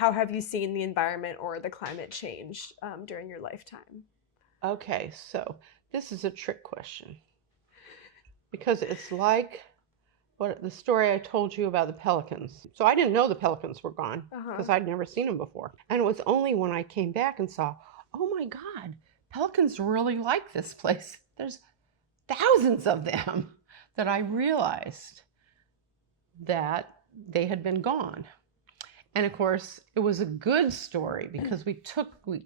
how have you seen the environment or the climate change during your lifetime? Okay, so this is a trick question because it's like what the story I told you about the pelicans. So I didn't know the pelicans were gone because I'd never seen them before. And it was only when I came back and saw, oh my God, pelicans really like this place. There's thousands of them that I realized that they had been gone. And of course, it was a good story because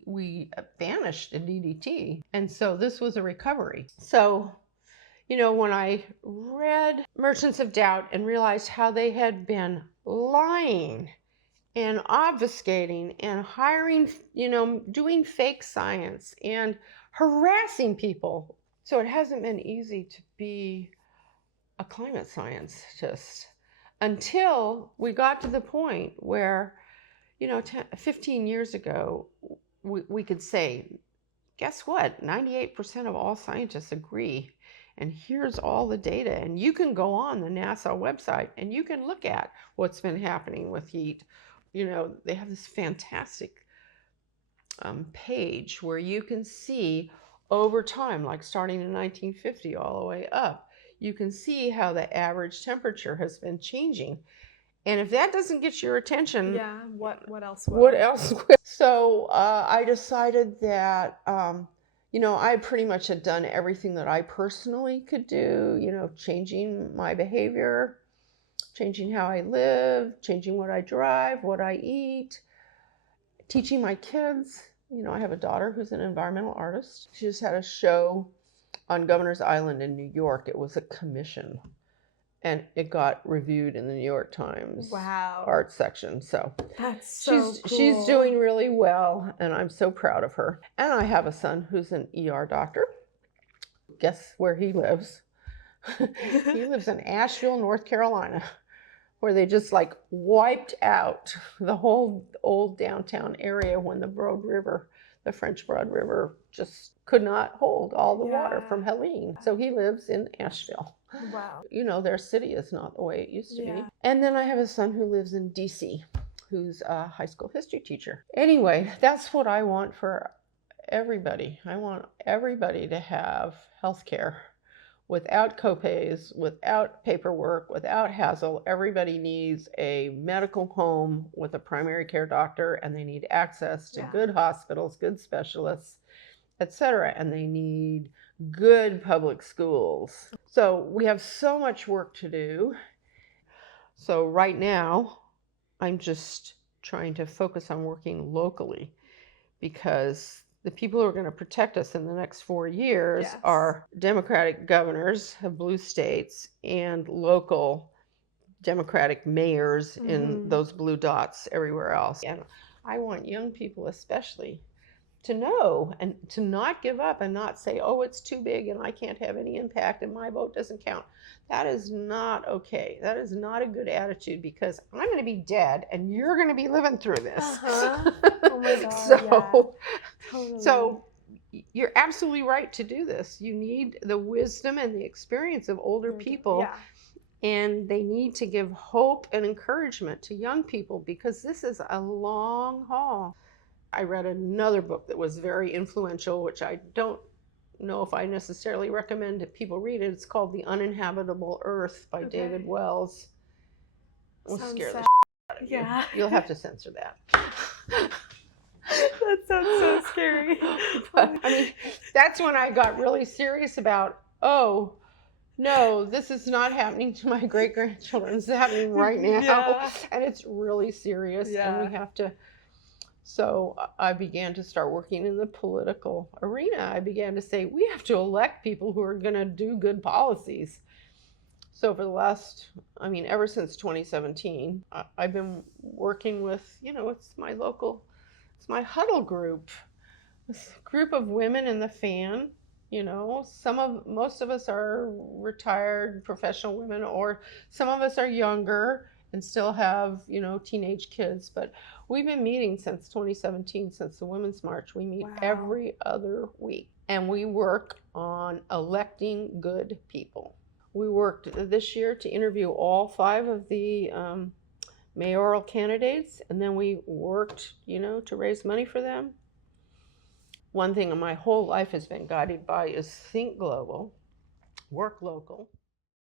we vanished in DDT. And so this was a recovery. So, you know, when I read Merchants of Doubt and realized how they had been lying and obfuscating and hiring, you know, doing fake science and harassing people. So it hasn't been easy to be a climate scientist until we got to the point where, you know, 15 years ago, we could say, guess what? 98% of all scientists agree. And here's all the data. And you can go on the NASA website and you can look at what's been happening with heat. You know, they have this fantastic page where you can see over time, like starting in 1950 all the way up, you can see how the average temperature has been changing. And if that doesn't get your attention, Yeah, what else will? What else will? So I decided that, you know, I pretty much had done everything that I personally could do, you know, changing my behavior, changing how I live, changing what I drive, what I eat, teaching my kids. You know, I have a daughter who's an environmental artist. She just had a show on Governor's Island in New York. It was a commission. And it got reviewed in the New York Times art section. So that's so cool. She's doing really well, and I'm so proud of her. And I have a son who's an ER doctor. Guess where he lives? He lives in Asheville, North Carolina, where they just like wiped out the whole old downtown area when the Broad River, the French Broad River, just could not hold all the water from Helene. So he lives in Asheville. Wow. You know, their city is not the way it used to be. And then I have a son who lives in DC, who's a high school history teacher. Anyway, that's what I want for everybody. I want everybody to have health care without copays, without paperwork, without hassle. Everybody needs a medical home with a primary care doctor, and they need access to good hospitals, good specialists, etc. And they need good public schools. So we have so much work to do. So right now, I'm just trying to focus on working locally because the people who are going to protect us in the next 4 years are Democratic governors of blue states and local Democratic mayors in those blue dots everywhere else. And I want young people especially to know and to not give up and not say, oh, it's too big and I can't have any impact and my vote doesn't count. That is not okay. That is not a good attitude because I'm going to be dead and you're going to be living through this. Oh my God. Totally. So you're absolutely right to do this. You need the wisdom and the experience of older people. And they need to give hope and encouragement to young people because this is a long haul. I read another book that was very influential, which I don't know if I necessarily recommend that people read it. It's called The Uninhabitable Earth by David Wells. We'll scare the shit out of you. You'll have to censor that. That sounds so scary. But, I mean, that's when I got really serious about, oh, no, this is not happening to my great-grandchildren. It's happening right now. And it's really serious. And we have to... So I began to start working in the political arena. I began to say, we have to elect people who are going to do good policies. So for the last, I mean, ever since 2017, I've been working with, you know, it's my huddle group. This group of women in the fan, you know, most of us are retired professional women, or some of us are younger and still have, you know, teenage kids. But we've been meeting since 2017, since the Women's March. We meet every other week. And we work on electing good people. We worked this year to interview all 5 of the mayoral candidates, and then we worked, to raise money for them. One thing my whole life has been guided by is think global, work local.